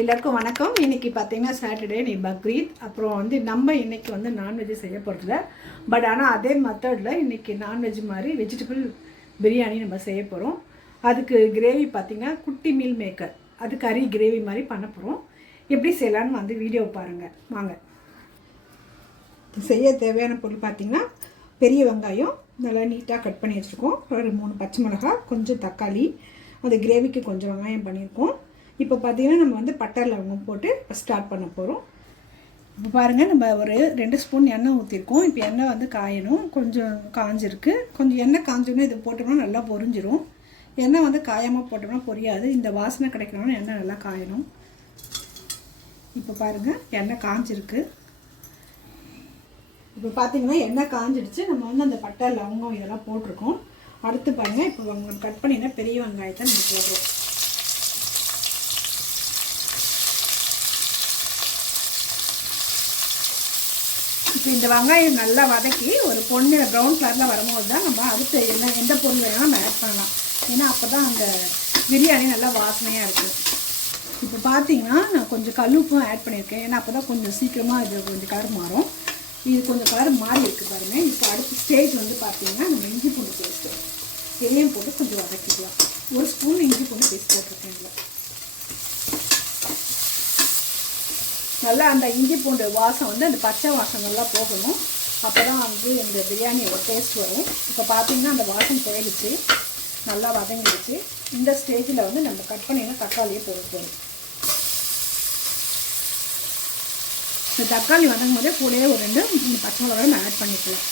எல்லாருக்கும் வணக்கம். இன்றைக்கி பார்த்தீங்கன்னா சாட்டர்டே நீ பக்ரீத். அப்புறம் வந்து நம்ம இன்றைக்கி வந்து நான்வெஜ் செய்ய போகிறதில்ல. பட் ஆனால் அதே மெத்தடில் இன்றைக்கி நான்வெஜ் மாதிரி வெஜிடபிள் பிரியாணி நம்ம செய்ய போகிறோம். அதுக்கு கிரேவி பார்த்திங்கன்னா குட்டி மீல் மேக்கர், அது கறி கிரேவி மாதிரி பண்ண போகிறோம். எப்படி செய்யலான்னு வந்து வீடியோ பாருங்கள் வாங்க. செய்ய தேவையான பொருள் பார்த்திங்கன்னா பெரிய வெங்காயம் நல்லா நீட்டாக கட் பண்ணி வச்சுருக்கோம். ஒரு 3 பச்சை மிளகாய், கொஞ்சம் தக்காளி, அந்த கிரேவிக்கு கொஞ்சம் வெங்காயம் பண்ணியிருக்கோம். இப்போ பார்த்தீங்கன்னா நம்ம வந்து பட்டை லவங்கம் போட்டு ஸ்டார்ட் பண்ண போகிறோம். இப்போ பாருங்கள், நம்ம ஒரு 2 ஸ்பூன் எண்ணெய் ஊற்றிருக்கோம். இப்போ எண்ணெய் வந்து காயணும், கொஞ்சம் காஞ்சிருக்கு. கொஞ்சம் எண்ணெய் காஞ்சோன்னா இது போட்டோம்னா நல்லா பொரிஞ்சிரும். எண்ணெய் வந்து காயாமல் போட்டோம்னா பொரியாது. இந்த வாசனை கிடைக்கணும்னா எண்ணெய் நல்லா காயணும். இப்போ பாருங்கள், எண்ணெய் காஞ்சிருக்கு. இப்போ பார்த்தீங்கன்னா எண்ணெய் காஞ்சிடுச்சு. நம்ம வந்து அந்த பட்டை லவங்கம் இதெல்லாம் போட்டிருக்கோம். அடுத்து பாருங்கள், இப்போ கட் பண்ணினா பெரிய வெங்காயத்தை நம்ம போடுறோம். இப்போ இந்த வெங்காயம் நல்லா வதக்கி ஒரு பொன்னிற ப்ரௌன் கலரில் வரும்போது தான் நம்ம அடுத்து எந்த பொருள் வேணாலும் நம்ம ஆட் பண்ணலாம். ஏன்னா அப்போ தான் அந்த பிரியாணி நல்லா வாசனையாக இருக்குது. இப்போ பார்த்தீங்கன்னா நான் கொஞ்சம் கல்லுப்பும் ஆட் பண்ணியிருக்கேன். ஏன்னா அப்போ தான் கொஞ்சம் சீக்கிரமாக இது கொஞ்சம் கலர் மாறும். இது கொஞ்சம் கலர் மாறி இருக்குது பாருங்கள். இப்போ அடுத்த ஸ்டேஜ் வந்து பார்த்தீங்கன்னா நம்ம இஞ்சி பூண்டு பேஸ்ட்டு இதையும் போட்டு கொஞ்சம் வதக்கிக்கலாம். 1 ஸ்பூன் இஞ்சி பூண்டு பேஸ்ட் போட்டிருக்கேன். இதில் நல்லா அந்த இஞ்சி பூண்டு வாசம் வந்து அந்த பச்சை வாசம் நல்லா போகணும். அப்போ தான் வந்து இந்த பிரியாணியோட டேஸ்ட் வரும். இப்போ பார்த்தீங்கன்னா அந்த வாசம் போயிடுச்சு, நல்லா வதங்கிடுச்சு. இந்த ஸ்டேஜில் வந்து நம்ம கட் பண்ணினா தக்காளியை போடுவோம். இந்த தக்காளி வதங்கும் போதே கூடவே ஒரு 2 பச்சை மிளகாயும் ஆட் பண்ணிக்கலாம்.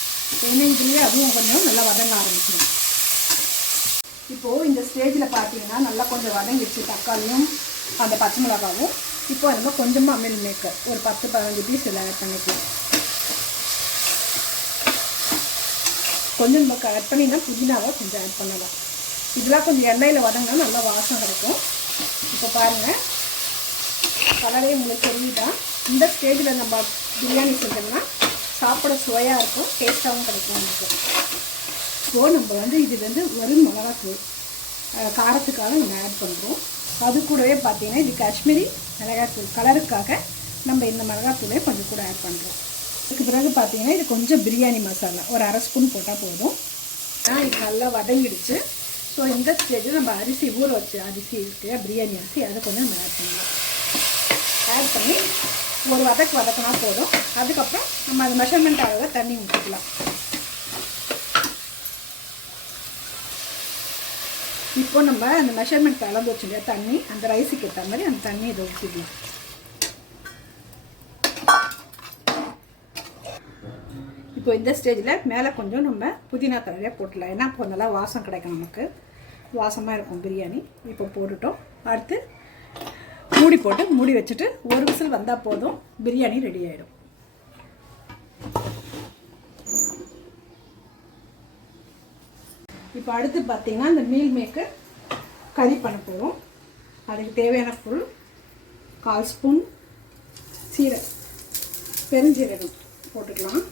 ஏன்னா இதுலேயே அதுவும் கொஞ்சம் நல்லா வதங்க ஆரம்பிச்சிடும். இப்போது இந்த ஸ்டேஜில் பார்த்தீங்கன்னா நல்லா கொஞ்சம் வதங்கிடுச்சு தக்காளியும் அந்த பச்சை மிளகாவும். இப்போ நம்ம கொஞ்சமாக மீல் மேக்கர் ஒரு 10-15 பீஸ் இதில் ஆட் பண்ணிக்கலாம். கொஞ்சம் நம்ம கட் பண்ணினா புதினாவை கொஞ்சம் ஆட் பண்ணலாம். இதெல்லாம் கொஞ்சம் எண்ணெயில் வதங்கினா நல்லா வாசம் கிடைக்கும். இப்போ பாருங்கள், கலரே உங்களுக்கு தெரியுதா? இந்த ஸ்டேஜில் நம்ம பிரியாணி செஞ்சோம்னா சாப்பிட சுவையாக இருக்கும், டேஸ்ட்டாகவும் கிடைக்கும் நமக்கு. இப்போது நம்ம வந்து இது வந்து வெறும் மிளகாத்தூள் காரத்துக்காக நம்ம ஆட் பண்ணுறோம். அது கூடவே பார்த்தீங்கன்னா இது காஷ்மீரி மிளகாத்தூள் கலருக்காக நம்ம இந்த மிளகாத்தூளே கொஞ்சம் கூட ஆட் பண்ணுறோம். அதுக்கு பிறகு பார்த்தீங்கன்னா இது கொஞ்சம் பிரியாணி மசாலா ஒரு 1/2 ஸ்பூன் போட்டால் போதும். இது நல்லா வதங்கிடுச்சு. ஸோ இந்த ஸ்டேஜில் நம்ம அரிசி ஊற வச்சு அரிசி இருக்குது, பிரியாணி அரிசி, அதை கொஞ்சம் நம்ம ஆட் பண்ணலாம். ஆட் பண்ணி ஒரு வதக்கினா போதும். அதுக்கப்புறம் நம்ம அது மெஷர்மெண்ட்டாக தண்ணி ஊற்றிக்கலாம். இப்போ நம்ம அந்த மெஷர்மெண்ட் அளந்து வச்சு இல்லையா தண்ணி, அந்த ரைஸுக்கு ஏற்ற மாதிரி அந்த தண்ணி இதை ஊற்றிக்கலாம். இப்போ இந்த ஸ்டேஜில் மேலே கொஞ்சம் நம்ம புதினா கலரையாக போட்டுடலாம். ஏன்னா இப்போ நல்லா வாசம் கிடைக்கும், நமக்கு வாசமாக இருக்கும் பிரியாணி. இப்போ போட்டுட்டோம். அடுத்து மூடி போட்டு மூடி வச்சுட்டு ஒரு விசில் வந்தால் போதும், பிரியாணி ரெடி ஆகிடும். இப்போ அடுத்து பார்த்தீங்கன்னா இந்த மீல் மேக்கர் கறி பண்ண போகிறோம். அதுக்கு தேவையான பொருள் 1/4 ஸ்பூன் பெருஞ்சீரகம் போட்டுக்கலாம்.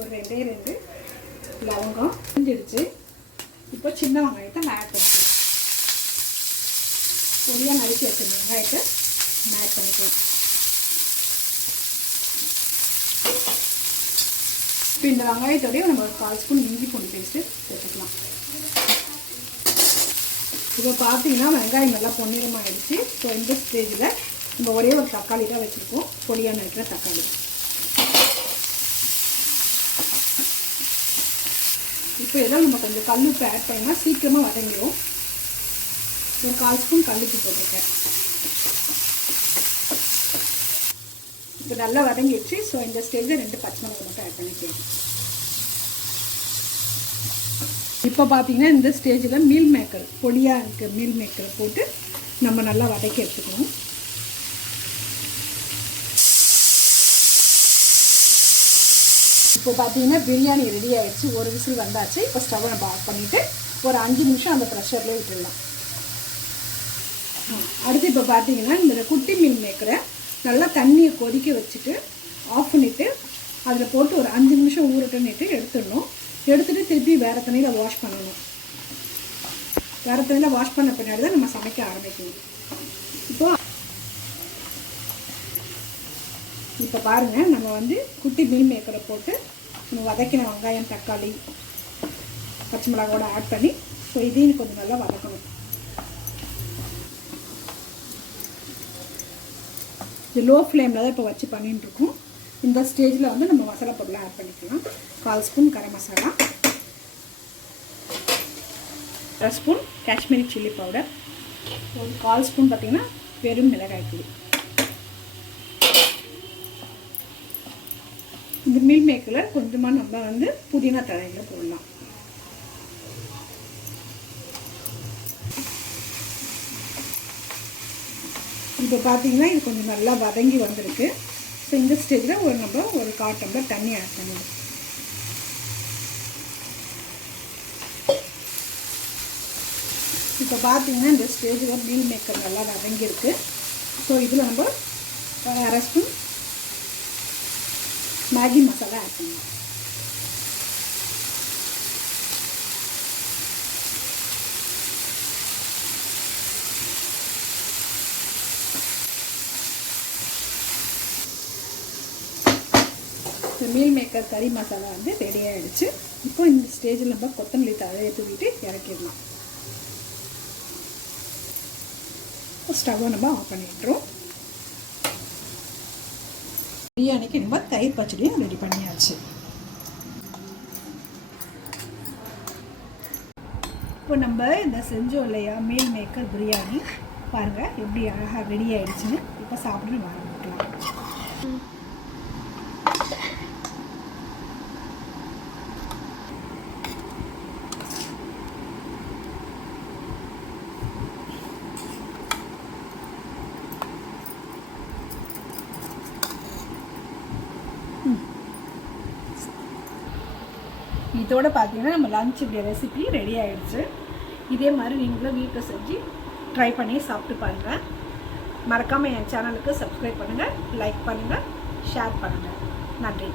ஒரு 2 லவங்கம் செஞ்சிடுச்சு. இப்போ சின்ன வெங்காயத்தை நான் ஆட் பண்ணிக்கலாம். பொடியாக நறுக்கி வச்சிருந்த வெங்காயத்தை நான் ஆட் பண்ணிக்கலாம். இப்போ இந்த வெங்காயத்தோடய நம்ம ஒரு 1/4 ஸ்பூன் இஞ்சி பூண்டு பேஸ்ட்டு சேர்த்துக்கலாம். இப்போ பார்த்தீங்கன்னா வெங்காயம் நல்லா பொன்னிறமாகிடுச்சு. ஸோ இந்த ஸ்டேஜில் நம்ம ஒரே ஒரு தக்காளி தான் வச்சுருக்கோம், பொடியாக இருக்கிற தக்காளி. இப்போ இதெல்லாம் நம்ம கொஞ்சம் கல்லுப்பு ஆட் பண்ணினா சீக்கிரமாக வதங்கிடும். ஒரு 1/4 ஸ்பூன் கல்லுப்பு போட்டிருக்கேன். இப்போ நல்லா வதங்கிடுச்சு. ஸோ இந்த ஸ்டேஜில் 2 பச்சை மிளகாய் மட்டும் ஆட் பண்ணிக்கலாம். இப்போ பார்த்தீங்கன்னா இந்த ஸ்டேஜில் மீல் மேக்கர் பொடியாக இருக்க மீல் மேக்கரை போட்டு நம்ம நல்லா வதக்கி எடுத்துக்கணும். இப்போ பார்த்தீங்கன்னா பிரியாணி ரெடி ஆகிடுச்சு. ஒரு விசில் வந்தாச்சு. இப்போ ஸ்டவ்வை நம்ம ஆஃப் பண்ணிவிட்டு ஒரு 5 நிமிஷம் அந்த ப்ரெஷர்லேயே விட்டுடலாம். அடுத்து இப்போ பார்த்தீங்கன்னா இந்த குட்டி மீல் மேக்கரை நல்லா தண்ணியை கொதிக்க வச்சுட்டு ஆஃப் பண்ணிவிட்டு அதில் போட்டு ஒரு 5 நிமிஷம் ஊறட்டுன்னுட்டு எடுத்துடணும். எடுத்துகிட்டு திருப்பி வேறு தண்ணியில் வாஷ் பண்ணணும். வேறு தண்ணியில் வாஷ் பண்ண பின்னாடி தான் நம்ம சமைக்க ஆரம்பிக்கணும். இப்போது இப்போ பாருங்கள், நம்ம வந்து குட்டி மீல் மேக்கரை போட்டு நம்ம வதக்கின வெங்காயம், தக்காளி, பச்சை மிளகாவோட ஆட் பண்ணி ஸோ இதையும் கொஞ்சம் நல்லா வதக்கணும். இது லோ ஃப்ளேமில் தான் இப்போ வச்சு பண்ணிட்டுருக்கோம். இந்த ஸ்டேஜில் வந்து நம்ம மசாலா பொருளை ஆட் பண்ணிக்கலாம். 1/4 spoon garam masala, 1/2 spoon Kashmiri chilli powder, ஒரு 1/4 ஸ்பூன் பார்த்திங்கன்னா வெறும் மிளகாய்த்தூள். இந்த மீல் மேக்கரில் கொஞ்சமாக நம்ம வந்து புதினா தழையில் போடலாம். இப்போ பார்த்தீங்கன்னா இது கொஞ்சம் நல்லா வதங்கி வந்திருக்கு. ஸோ இந்த ஸ்டேஜில் நம்ம ஒரு 1/4 டம்ளர் தண்ணி ஆட் பண்ணணும். இப்போ பார்த்தீங்கன்னா இந்த ஸ்டேஜில் மீல் மேக்கர் நல்லா வதங்கியிருக்கு. ஸோ இதில் நம்ம 1/2 ஸ்பூன் மேகி மசாலா ஆட் பண்ணலாம். இந்த மீல் மேக்கர் கறி மசாலா வந்து ரெடி ஆகிடுச்சு. இப்போ இந்த ஸ்டேஜில் நம்ம கொத்தமல்லி தழையை தூவிட்டு இறக்கிடலாம். ஸ்டவ்வை நம்ம ஆஃப் பண்ணிடுறோம். பிரியாணிக்கு நம்ம தயிர் பச்சடியும் ரெடி பண்ணியாச்சு. இப்போ நம்ம இந்த செஞ்சோம் இல்லையா மீல் மேக்கர் பிரியாணி, பாருங்கள் எப்படி அழகாக ரெடி ஆகிடுச்சுன்னு. இப்போ சாப்பிட்டு ஆரம்பிக்கலாம். இதோட பார்த்தீங்கன்னா நம்ம லஞ்ச் ரெசிபி ரெடி ஆகிடுச்சு. இதே மாதிரி நீங்களும் வீட்டில் செஞ்சு ட்ரை பண்ணி சாப்பிட்டு பாருங்கள். மறக்காமல் என் சேனலுக்கு சப்ஸ்கிரைப் பண்ணுங்கள், லைக் பண்ணுங்கள், ஷேர் பண்ணுங்கள். நன்றி.